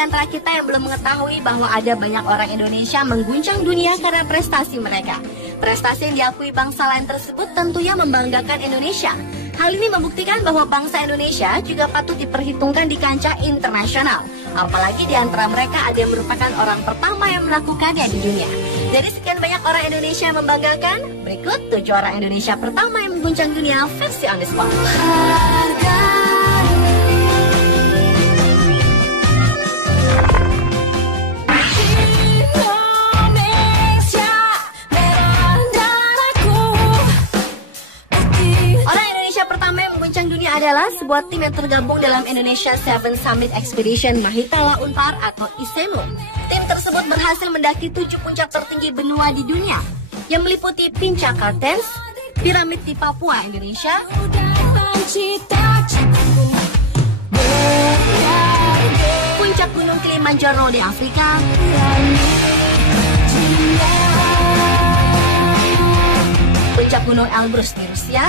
antara kita yang belum mengetahui bahwa ada banyak orang Indonesia mengguncang dunia karena prestasi mereka. Prestasi yang diakui bangsa lain tersebut tentunya membanggakan Indonesia. Hal ini membuktikan bahwa bangsa Indonesia juga patut diperhitungkan di kancah internasional. Apalagi di antara mereka ada yang merupakan orang pertama yang melakukannya di dunia. Dari sekian banyak orang Indonesia yang membanggakan, berikut 7 orang Indonesia pertama yang mengguncang dunia versi on the spot. Adalah sebuah tim yang tergabung dalam Indonesia Seven Summit Expedition Mahitala Unpar atau ISEMO. Tim tersebut berhasil mendaki 7 puncak tertinggi benua di dunia yang meliputi Puncak Kartens, piramid di Papua, Indonesia, Puncak Gunung Kilimanjaro di Afrika, Puncak Gunung Elbrus di Rusia,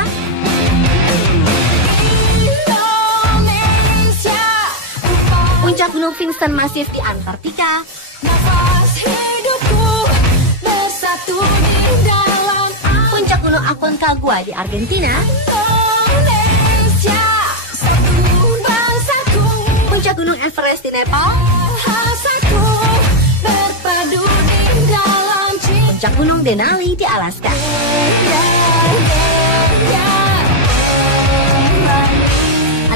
Puncak Gunung Vinson Massif di Antartika, Puncak Gunung Aconcagua di Argentina, Puncak Gunung Everest di Nepal, Puncak Gunung Denali di Alaska.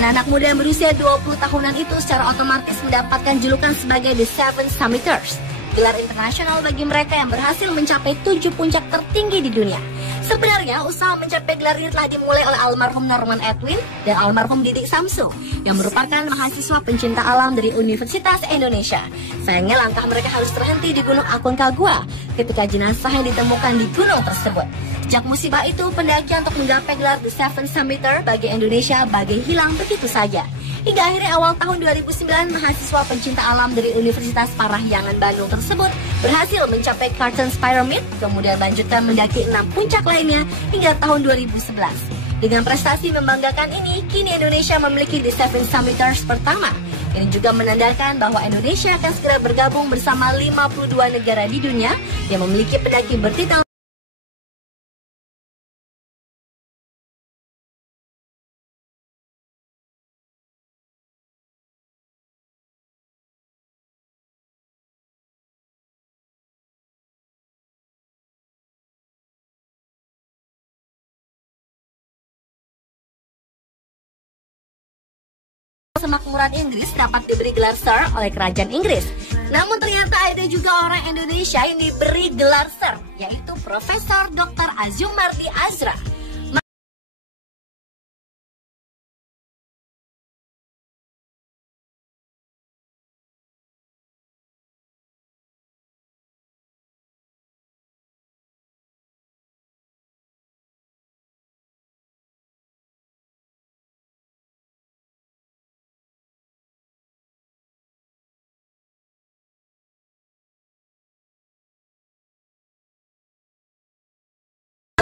Anak-anak muda yang berusia 20 tahunan itu secara otomatis mendapatkan julukan sebagai The Seven Summiters, gelar internasional bagi mereka yang berhasil mencapai 7 puncak tertinggi di dunia. Sebenarnya usaha mencapai gelar ini telah dimulai oleh almarhum Norman Edwin dan almarhum Didik Samsu yang merupakan mahasiswa pencinta alam dari Universitas Indonesia. Sayangnya langkah mereka harus terhenti di Gunung Aconcagua ketika jenazahnya ditemukan di gunung tersebut. Sejak musibah itu, pendakian untuk menggapai gelar The Seven Summiter bagi Indonesia bagai hilang begitu saja. Hingga akhirnya awal tahun 2009, mahasiswa pencinta alam dari Universitas Parahyangan Bandung tersebut berhasil mencapai Kartens Pyramid, kemudian lanjutkan mendaki 6 puncak lainnya hingga tahun 2011. Dengan prestasi membanggakan ini, kini Indonesia memiliki The Seven Summiters pertama. Ini juga menandakan bahwa Indonesia akan segera bergabung bersama 52 negara di dunia yang memiliki pendaki bertitel semakmuran Inggris dapat diberi gelar Sir oleh kerajaan Inggris. Namun ternyata ada juga orang Indonesia yang diberi gelar Sir, yaitu Profesor Dr. Azumardi Azra.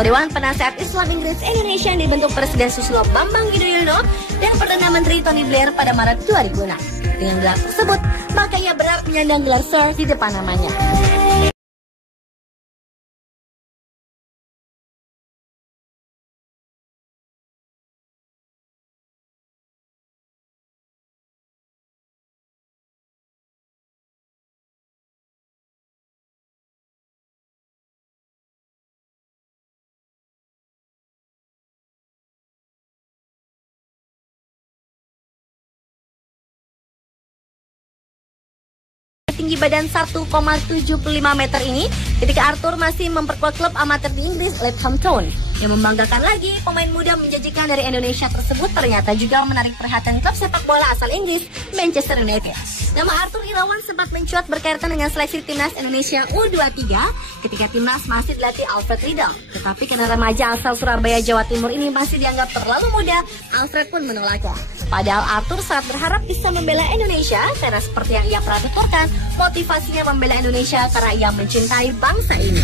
Dewan Penasehat Islam Inggris Indonesia yang dibentuk Presiden Susilo Bambang Yudhoyono dan Perdana Menteri Tony Blair pada Maret 2006. Dengan gelar tersebut, maka ia berhak menyandang gelar Sir di depan namanya. Tinggi badan 1,75 meter ini ketika Arthur masih memperkuat klub amatir di Inggris Latham Town. Yang membanggakan lagi, pemain muda menjanjikan dari Indonesia tersebut ternyata juga menarik perhatian klub sepak bola asal Inggris, Manchester United. Nama Arthur Irawan sempat mencuat berkaitan dengan seleksi timnas Indonesia U23 ketika timnas masih dilatih Alfred Riedel. Tetapi karena remaja asal Surabaya, Jawa Timur ini masih dianggap terlalu muda, Alfred pun menolaknya. Padahal Arthur sangat berharap bisa membela Indonesia karena seperti yang ia pernah tuturkan, motivasinya membela Indonesia karena ia mencintai bangsa ini.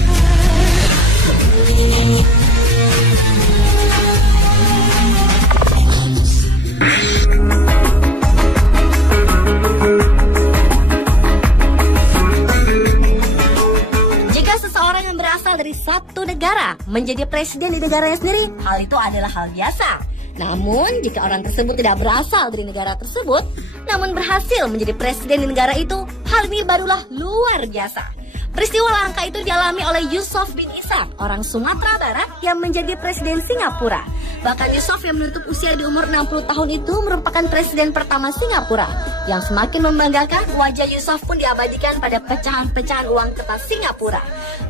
menjadi presiden di negaranya sendiri, hal itu adalah hal biasa. Namun, jika orang tersebut tidak berasal dari negara tersebut, namun berhasil menjadi presiden di negara itu, hal ini barulah luar biasa. Peristiwa langka itu dialami oleh Yusof bin Ishak, orang Sumatera Barat yang menjadi presiden Singapura. Bahkan Yusof yang menutup usia di umur 60 tahun itu merupakan presiden pertama Singapura. Yang semakin membanggakan, wajah Yusof pun diabadikan pada pecahan-pecahan uang kertas Singapura.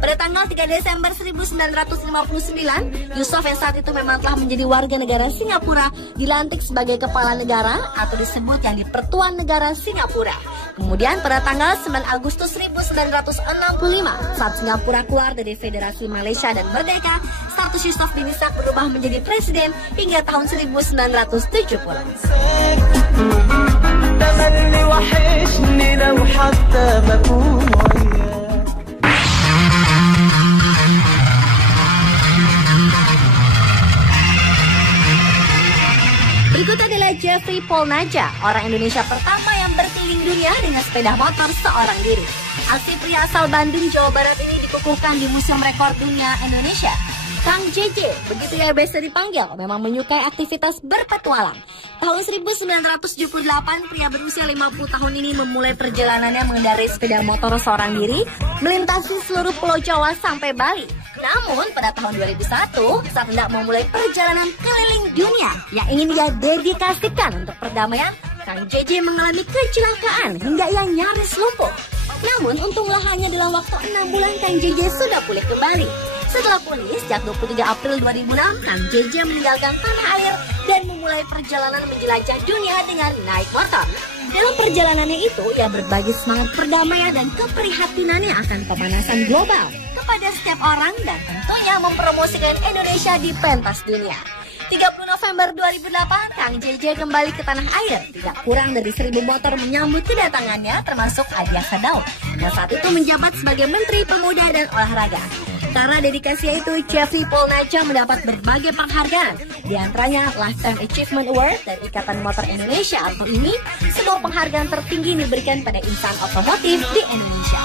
Pada tanggal 3 Desember 1959, Yusof yang saat itu memang telah menjadi warga negara Singapura dilantik sebagai kepala negara atau disebut yang di-Pertuan Negara Singapura. Kemudian pada tanggal 9 Agustus 1965, saat Singapura keluar dari Federasi Malaysia dan merdeka, status Yusof bin Ishak berubah menjadi presiden hingga tahun 1970. Berikut adalah Jeffrey Paul Naja, orang Indonesia pertama yang berkeliling dunia dengan sepeda motor seorang diri. Aksi pria asal Bandung, Jawa Barat ini dikukuhkan di Museum Rekor Dunia Indonesia. Kang JJ, begitu ya biasa dipanggil, memang menyukai aktivitas berpetualang. Tahun 1978, pria berusia 50 tahun ini memulai perjalanannya mengendarai sepeda motor seorang diri, melintasi seluruh Pulau Jawa sampai Bali. Namun, pada tahun 2001, saat hendak memulai perjalanan keliling dunia yang ingin dia dedikasikan untuk perdamaian, Kang JJ mengalami kecelakaan hingga ia nyaris lumpuh. Namun, untunglah hanya dalam waktu 6 bulan Kang JJ sudah pulih kembali. Setelah pulih, sejak 23 April 2006, Kang JJ meninggalkan tanah air dan memulai perjalanan menjelajah dunia dengan naik motor. Dalam perjalanannya itu, ia berbagi semangat perdamaian dan keprihatinannya akan pemanasan global kepada setiap orang dan tentunya mempromosikan Indonesia di pentas dunia. 30 November 2008, Kang JJ kembali ke tanah air. Tidak kurang dari 1.000 motor menyambut kedatangannya, termasuk Adiaksa Daud, yang saat itu menjabat sebagai Menteri Pemuda dan Olahraga. Karena dedikasinya itu, Jeffrey Paul Naja mendapat berbagai penghargaan, di antaranya Lifetime Achievement Award dari Ikatan Motor Indonesia atau IMI, sebuah penghargaan tertinggi yang diberikan pada insan otomotif di Indonesia.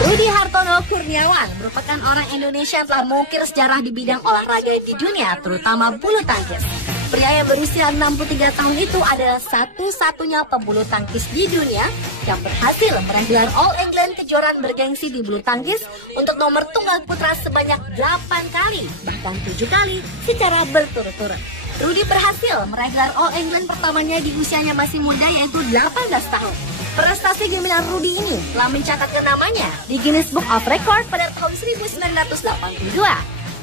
Rudi Hartono Kurniawan merupakan orang Indonesia yang telah mengukir sejarah di bidang olahraga di dunia, terutama bulu tangkis. Pria yang berusia 63 tahun itu adalah satu-satunya pebulu tangkis di dunia yang berhasil meraih gelar All England kejuaraan bergengsi di bulu tangkis untuk nomor tunggal putra sebanyak 8 kali, bahkan 7 kali secara berturut-turut. Rudi berhasil meraih gelar All England pertamanya di usianya masih muda, yaitu 18 tahun. Prestasi gemilang Rudi ini telah mencatatkan namanya di Guinness Book of Record pada tahun 1982.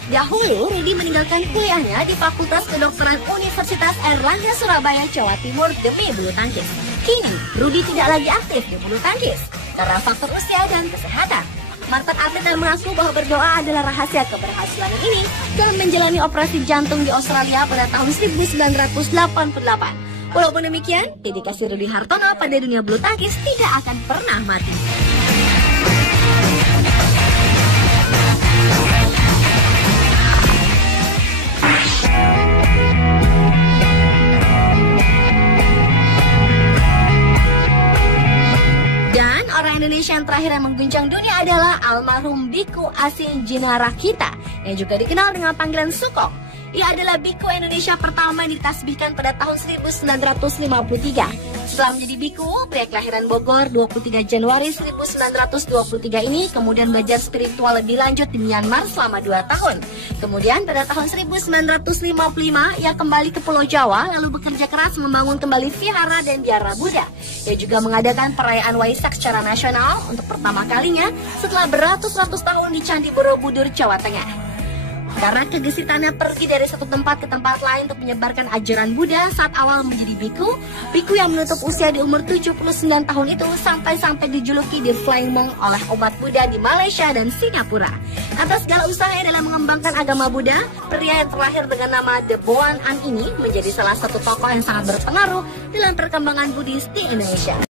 Dahulu, Rudi meninggalkan kuliahnya di Fakultas Kedokteran Universitas Airlangga Surabaya, Jawa Timur demi bulu tangkis. Kini, Rudi tidak lagi aktif di bulu tangkis karena faktor usia dan kesehatan. Mantan atlet dan mengaku bahwa berdoa adalah rahasia keberhasilan ini dalam menjalani operasi jantung di Australia pada tahun 1988. Walaupun demikian, dedikasi Rudi Hartono pada dunia bulu tangkis tidak akan pernah mati. Dan orang Indonesia yang terakhir yang mengguncang dunia adalah almarhum Biku Asin Jinarakita, yang juga dikenal dengan panggilan Sukong. Ia adalah biku Indonesia pertama yang ditasbihkan pada tahun 1953. Setelah menjadi biku, pria kelahiran Bogor 23 Januari 1923 ini kemudian belajar spiritual lebih lanjut di Myanmar selama 2 tahun. Kemudian pada tahun 1955 ia kembali ke Pulau Jawa lalu bekerja keras membangun kembali vihara dan biara Buddha. Ia juga mengadakan perayaan Waisak secara nasional untuk pertama kalinya setelah beratus-ratus tahun di Candi Borobudur, Jawa Tengah. Karena kegesitannya pergi dari satu tempat ke tempat lain untuk menyebarkan ajaran Buddha saat awal menjadi biku yang menutup usia di umur 79 tahun itu sampai-sampai dijuluki The Flying Monk oleh umat Buddha di Malaysia dan Singapura. Atas segala usahanya dalam mengembangkan agama Buddha, pria yang terlahir dengan nama The Boan An ini menjadi salah satu tokoh yang sangat berpengaruh dalam perkembangan Buddhis di Indonesia.